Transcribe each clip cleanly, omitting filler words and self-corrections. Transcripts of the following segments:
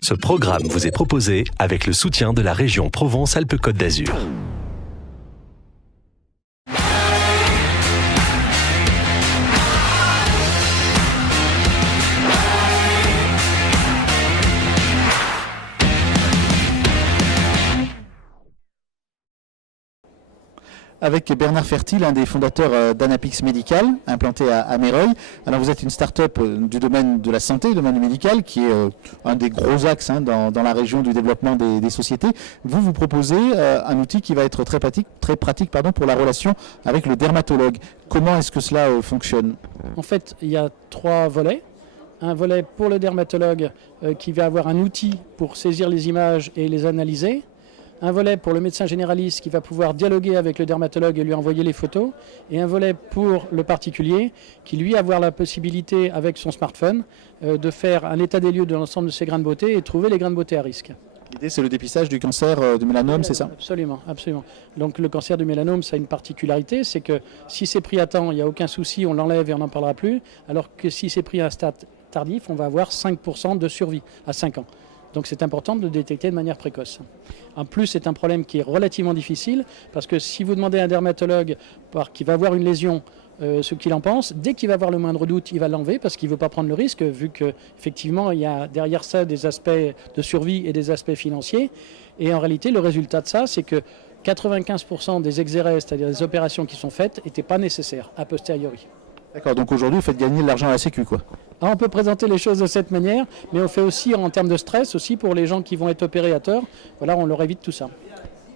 Ce programme vous est proposé avec le soutien de la région Provence-Alpes-Côte d'Azur. Avec Bernard Fertil, un des fondateurs d'Anapix Médical, implanté à Meyreuil. Alors vous êtes une start-up du domaine de la santé, du domaine médical, qui est un des gros axes dans la région du développement des sociétés. Vous proposez un outil qui va être très pratique pour la relation avec le dermatologue. Comment est-ce que cela fonctionne? En fait, il y a 3 volets. Un volet pour le dermatologue qui va avoir un outil pour saisir les images et les analyser. Un volet pour le médecin généraliste qui va pouvoir dialoguer avec le dermatologue et lui envoyer les photos. Et un volet pour le particulier qui lui va avoir la possibilité avec son smartphone de faire un état des lieux de l'ensemble de ses grains de beauté et trouver les grains de beauté à risque. L'idée, c'est le dépistage du cancer du mélanome, c'est ça? Absolument, absolument. Donc le cancer du mélanome, ça a une particularité, c'est que si c'est pris à temps, il n'y a aucun souci, on l'enlève et on n'en parlera plus. Alors que si c'est pris à un stade tardif, on va avoir 5% de survie à 5 ans. Donc c'est important de le détecter de manière précoce. En plus, c'est un problème qui est relativement difficile parce que si vous demandez à un dermatologue qui va avoir une lésion ce qu'il en pense, dès qu'il va avoir le moindre doute, il va l'enlever parce qu'il ne veut pas prendre le risque vu qu'effectivement, il y a derrière ça des aspects de survie et des aspects financiers. Et en réalité, le résultat de ça, c'est que 95% des exérèses, c'est-à-dire des opérations qui sont faites, n'étaient pas nécessaires a posteriori. D'accord, donc aujourd'hui, vous faites gagner de l'argent à la Sécu, quoi. Alors on peut présenter les choses de cette manière, mais on fait aussi en termes de stress, aussi pour les gens qui vont être opérés à tort. Voilà, on leur évite tout ça.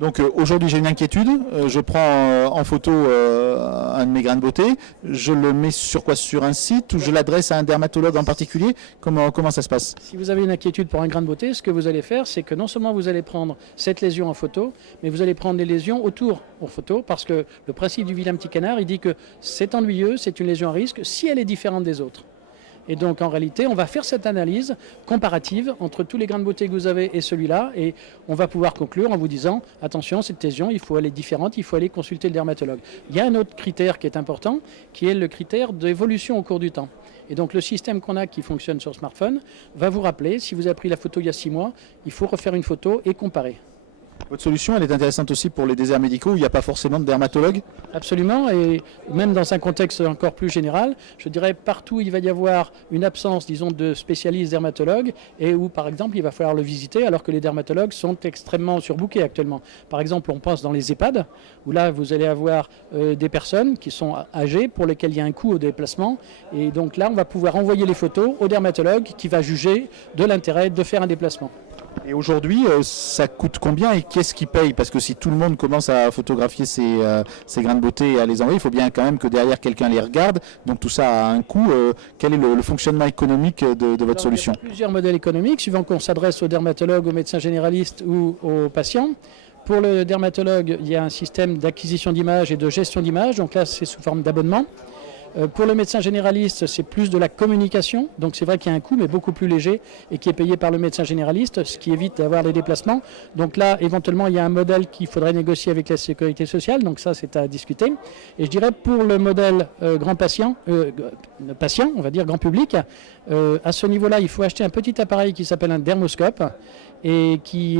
Donc aujourd'hui, j'ai une inquiétude. Je prends en photo un de mes grains de beauté. Je le mets sur quoi? Sur un site ou je l'adresse à un dermatologue en particulier? Comment ça se passe? Si vous avez une inquiétude pour un grain de beauté, ce que vous allez faire, c'est que non seulement vous allez prendre cette lésion en photo, mais vous allez prendre les lésions autour en photo, parce que le principe du vilain petit canard, il dit que c'est ennuyeux, c'est une lésion à risque, si elle est différente des autres. Et donc en réalité, on va faire cette analyse comparative entre tous les grains de beauté que vous avez et celui-là, et on va pouvoir conclure en vous disant attention, cette lésion, il faut aller différente, il faut aller consulter le dermatologue. Il y a un autre critère qui est important, qui est le critère d'évolution au cours du temps. Et donc le système qu'on a qui fonctionne sur smartphone va vous rappeler, si vous avez pris la photo il y a 6 mois, il faut refaire une photo et comparer. Votre solution, elle est intéressante aussi pour les déserts médicaux où il n'y a pas forcément de dermatologue? Absolument, et même dans un contexte encore plus général, je dirais partout où il va y avoir une absence, disons, de spécialistes dermatologues et où, par exemple, il va falloir le visiter alors que les dermatologues sont extrêmement surbookés actuellement. Par exemple, on pense dans les EHPAD, où là, vous allez avoir des personnes qui sont âgées pour lesquelles il y a un coût au déplacement. Et donc là, on va pouvoir envoyer les photos au dermatologue qui va juger de l'intérêt de faire un déplacement. Et aujourd'hui, ça coûte combien et qu'est-ce qui paye? Parce que si tout le monde commence à photographier ses grains de beauté et à les envoyer, il faut bien quand même que derrière quelqu'un les regarde. Donc tout ça a un coût. Quel est le fonctionnement économique de votre solution? Il y a plusieurs modèles économiques, suivant qu'on s'adresse aux dermatologues, aux médecins généralistes ou aux patients. Pour le dermatologue, il y a un système d'acquisition d'images et de gestion d'images. Donc là, c'est sous forme d'abonnement. Pour le médecin généraliste, c'est plus de la communication, donc c'est vrai qu'il y a un coût, mais beaucoup plus léger, et qui est payé par le médecin généraliste, ce qui évite d'avoir des déplacements. Donc là, éventuellement, il y a un modèle qu'il faudrait négocier avec la sécurité sociale, donc ça, c'est à discuter. Et je dirais, pour le modèle grand patient, on va dire grand public, à ce niveau-là, il faut acheter un petit appareil qui s'appelle un dermoscope, et qui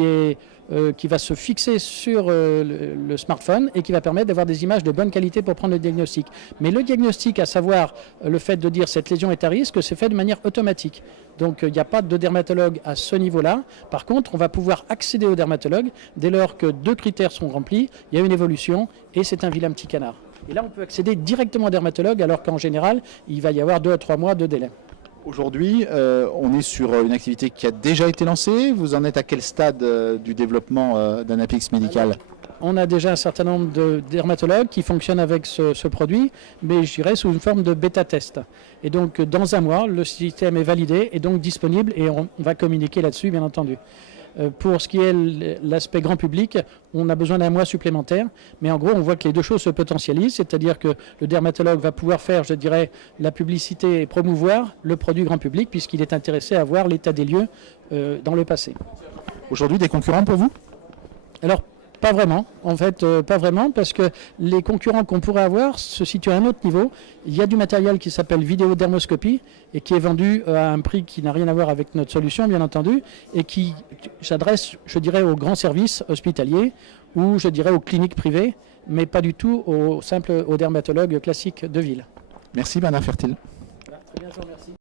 va se fixer sur le smartphone et qui va permettre d'avoir des images de bonne qualité pour prendre le diagnostic. Mais le diagnostic, à savoir le fait de dire cette lésion est à risque, c'est fait de manière automatique. Donc il n'y a pas de dermatologue à ce niveau-là. Par contre, on va pouvoir accéder au dermatologue dès lors que 2 critères sont remplis, il y a une évolution et c'est un vilain petit canard. Et là, on peut accéder directement au dermatologue alors qu'en général, il va y avoir 2 à 3 mois de délai. Aujourd'hui, on est sur une activité qui a déjà été lancée. Vous en êtes à quel stade du développement d'Anapix Médical? On a déjà un certain nombre de dermatologues qui fonctionnent avec ce produit, mais je dirais sous une forme de bêta-test. Et donc, dans un mois, le système est validé et donc disponible et on va communiquer là-dessus, bien entendu. Pour ce qui est l'aspect grand public, on a besoin d'un mois supplémentaire. Mais en gros, on voit que les 2 choses se potentialisent, c'est-à-dire que le dermatologue va pouvoir faire, je dirais, la publicité et promouvoir le produit grand public puisqu'il est intéressé à voir l'état des lieux dans le passé. Aujourd'hui, des concurrents pour vous? Alors, Pas vraiment, en fait, pas vraiment, parce que les concurrents qu'on pourrait avoir se situent à un autre niveau. Il y a du matériel qui s'appelle vidéodermoscopie et qui est vendu à un prix qui n'a rien à voir avec notre solution, bien entendu, et qui s'adresse, je dirais, aux grands services hospitaliers ou, je dirais, aux cliniques privées, mais pas du tout aux dermatologues classiques de ville. Merci Bernard Fertil. Voilà, très bien, je vous remercie.